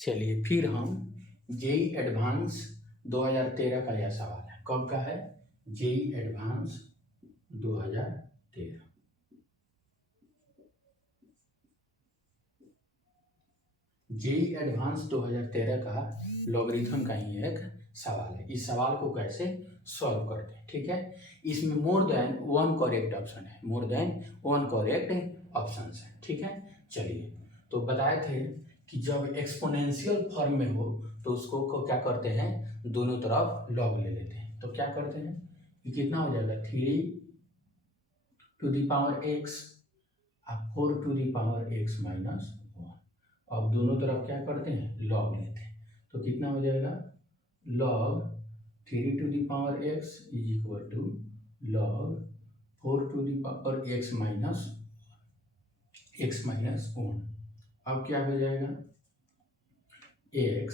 चलिए फिर हम जेई एडवांस 2013 का यह सवाल है। कब का है? JEE advance 2013। जेई एडवांस 2013 का लॉगरिथम का ही एक सवाल है। इस सवाल को कैसे सॉल्व करते हैं, ठीक है। इसमें more than one correct option है, more than one correct option है, ठीक है। चलिए, तो बताए थे कि जब एक्सपोनेंशियल फॉर्म में हो तो उसको को क्या करते हैं, दोनों तरफ लॉग ले लेते हैं। तो क्या करते हैं कि कितना हो जाएगा 3 to the power x और 4 to the power x - 1। अब दोनों तरफ क्या करते हैं, लॉग लेते हैं। तो कितना हो जाएगा, log 3 to the power x is equal to log 4 to the power x - 1। अब क्या हो जाएगा, x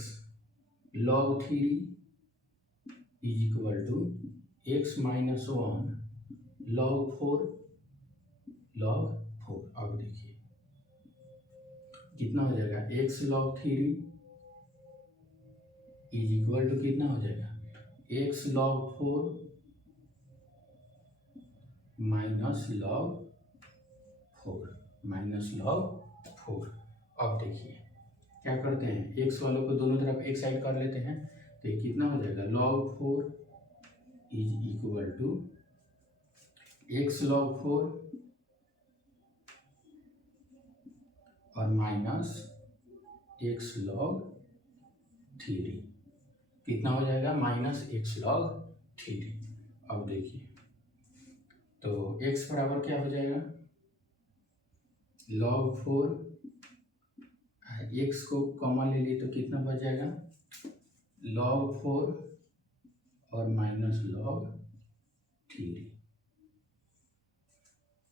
log 3 is equal to x - 1 log 4 log 4। अब देखिए कितना हो जाएगा, x log 3 is equal to कितना हो जाएगा, x log 4 माइनस log 4। अब देखिए क्या करते हैं, x वालों को दोनों तरफ एक साइड कर लेते हैं। तो ये कितना हो जाएगा, log 4 is equal to x log 4 और माइनस x log 3। कितना हो जाएगा, माइनस x log 3। अब देखिए तो x बराबर क्या हो जाएगा, log 4, x को कॉमन ले लिए तो कितना बच जाएगा, log 4 और माइनस log 3।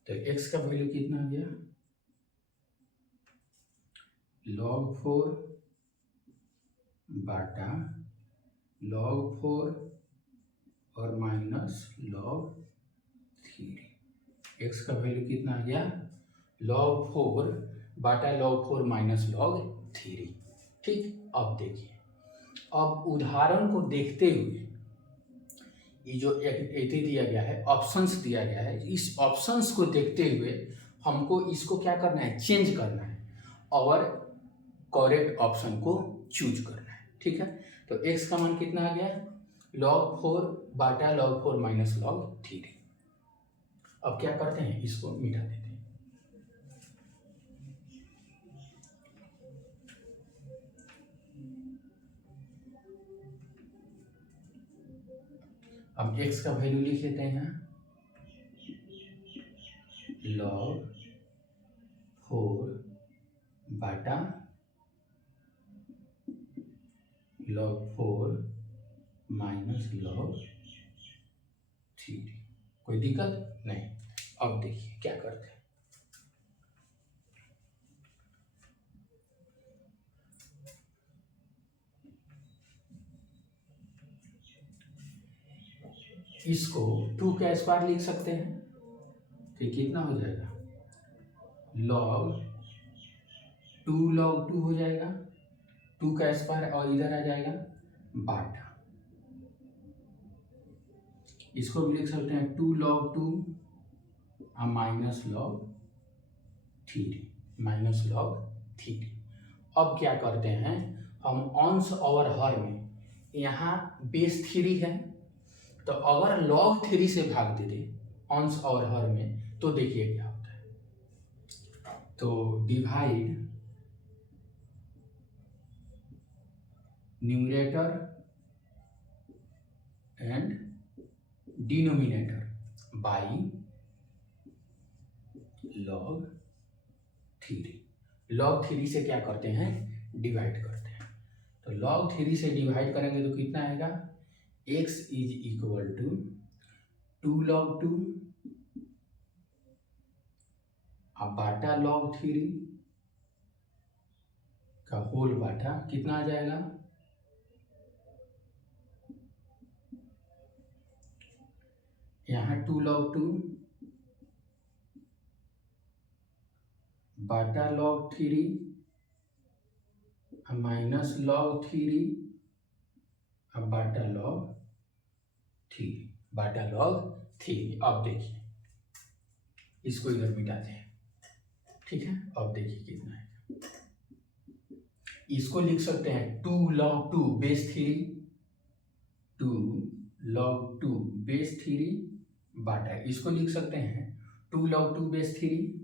तो x का वैल्यू कितना आ गया, log 4 बाटा log 4 और माइनस log 3। x का वैल्यू कितना आ गया, log 4 बाटा log 4 माइनस log 3। ठीक, अब देखिए, अब उदाहरण को देखते हुए ये जो एक दिया गया है, ऑप्शंस दिया गया है, इस ऑप्शंस को देखते हुए हमको इसको क्या करना है, चेंज करना है और करेक्ट ऑप्शन को चूज करना है, ठीक है। तो x का मान कितना आ गया, log 4 बाटा log 4 माइनस log 3। अब क्या करते हैं, इसको मिटा देते हैं। अब x का वैल्यू लिख लेते हैं, log 4 बाटा log 4 माइनस log 3। कोई दिक्कत नहीं। अब देखिए क्या करते हैं, इसको 2 का स्क्वायर लिख सकते हैं। तो कितना हो जाएगा, log 2 log 2 हो जाएगा, 2 का स्क्वायर और इधर आ जाएगा बाटा, इसको भी लिख सकते हैं 2 log 2 और माइनस log 3। अब क्या करते हैं, हम अंश और हर में यहाँ बेस 3 है, तो अगर log 3 से भाग दे दे अंश और हर में तो देखिए क्या होता है। तो divide numerator and denominator by log 3। log 3 से क्या करते हैं, डिवाइड करते हैं। तो log 3 से डिवाइड करेंगे तो कितना आएगा, x is equal to 2 log 2 अब बाटा log 3 का होल बाटा कितना आ जाएगा, यहाँ 2 log 2 बाटा log 3 माइनस लॉग थ्री बाटा लॉग थ्री, बाटा लॉग थ्री। अब देखिए इसको इधर मिटाते हैं, ठीक है। अब देखिए कितना है, इसको लिख सकते हैं 2 log 2 base three, 2 log 2 base three बाटा, इसको लिख सकते हैं 2 log 2 बेस थ्री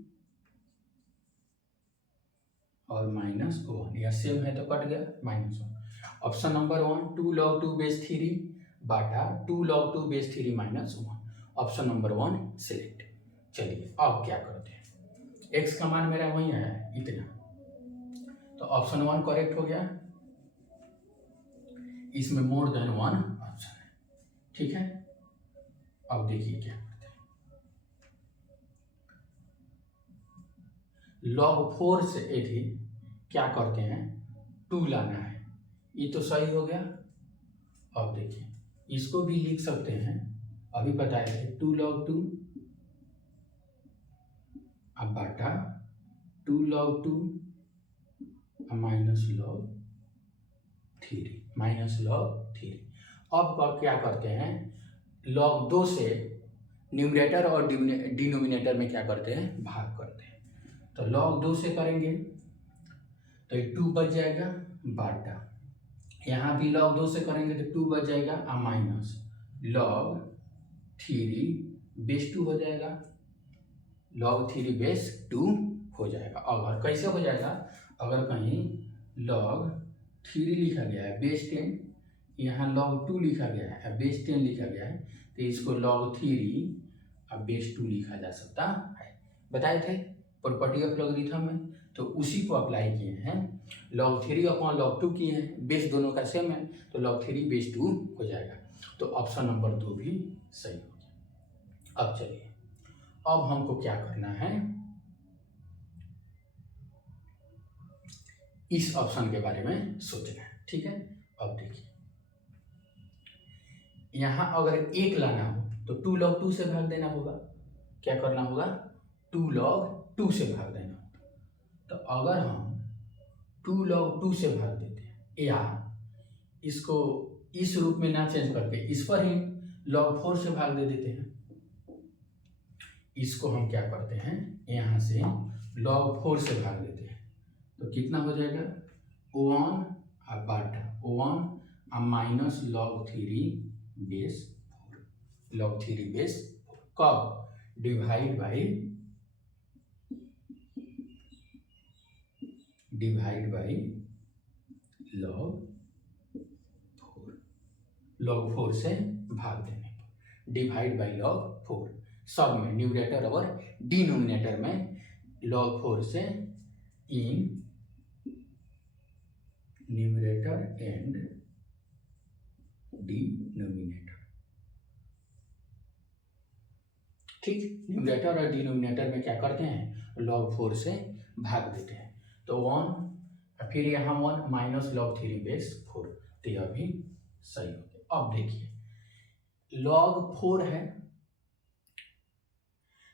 और माइनस वन, या सेम है तो कट गया minus one. Option number 1 2 log 2 base three बाटा 2 log 2 base three minus one, option number 1 select. चलिए अब क्या करते हैं, एक्स का मान मेरा वही है इतना, तो ऑप्शन 1 करेक्ट हो गया, इसमें मोर देन वन ऑप्शन है, ठीक है। अब देखिए क्या करते हैं, log 4 से यदि क्या करते हैं 2 लाना है, ये तो सही हो गया। अब देखिए इसको भी लिख सकते हैं, अभी बताए थे 2 log 2 अब बाटा 2 log 2 minus log 3, minus log 3। अब क्या करते हैं, log 2 से न्यूमरेटर और डिनोमिनेटर में क्या करते हैं, भाग करते हैं। तो log 2 से करेंगे तो 2 बच जाएगा बाटा, यहाँ भी log 2 से करेंगे तो 2 बच जाएगा और माइनस log 3 बेस 2 हो जाएगा, log 3 बेस 2 हो जाएगा। अगर कैसे हो जाएगा, अगर कहीं log 3 लिखा गया है बेस 10, यहाँ log 2 लिखा गया है बेस 10 लिखा गया है, तो इसको log 3 अब बेस 2 लिखा जा सकता है। बताए थे प्रॉपर्टी ऑफ लॉगरिथम में, तो उसी को अप्लाई किए हैं। log 3 अपॉन log 2 किए हैं, बेस दोनों का सेम है, तो log 3 बेस 2 हो जाएगा। तो ऑप्शन नंबर 2 भी सही हो गया। अब चलिए, अब हमको क्या करना है, इस ऑप्शन के बारे में सोचना है, ठीक है। अब देखिए यहाँ अगर 1 लाना हो तो 2 log 2 से भाग देना होगा, क्या करना होगा 2 log 2 से भाग देना होगा। तो अगर हम 2 log 2 से भाग देते हैं, या इसको इस रूप में ना चेंज करके इस पर ही log 4 से भाग दे देते हैं, इसको हम क्या करते हैं यहाँ से log 4 से भाग देते हैं, तो कितना हो जाएगा 1 और बाटा 1 और minus log 3 base 4, log 3 base 4 कब डिवाइड बाई log 4 से भाग देने पर डिवाइड बाई log 4, सब में न्यूमरेटर और डिनोमिनेटर में log 4 से इन न्यूमरेटर एंड डिनोमिनेटर, ठीक। न्यूमरेटर और डिनोमिनेटर में क्या करते हैं log 4 से भाग देते हैं, तो 1 फिर यहाँ 1 माइनस log 3 बेस 4, तो यह भी सही हो गया। अब देखिए log 4 है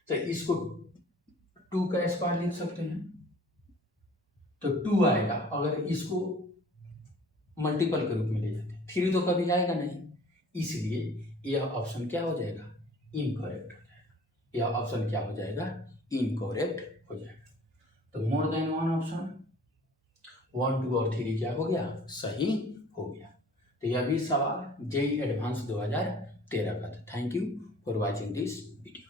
तो इसको 2 का स्क्वायर लिख सकते हैं, तो 2 आएगा। अगर इसको मल्टीपल के रूप में ले जाते हैं, 3 तो कभी आएगा नहीं, इसलिए यह ऑप्शन क्या हो जाएगा इनकरेक्ट हो जाएगा, यह ऑप्शन क्या हो जाएगा इनकरेक्ट हो जाएगा। तो मोर देन वन ऑप्शन 1 2 और 3 क्या हो गया सही हो गया। तो यह भी सवाल जेईई एडवांस 2013 का था। Thank you for watching this video.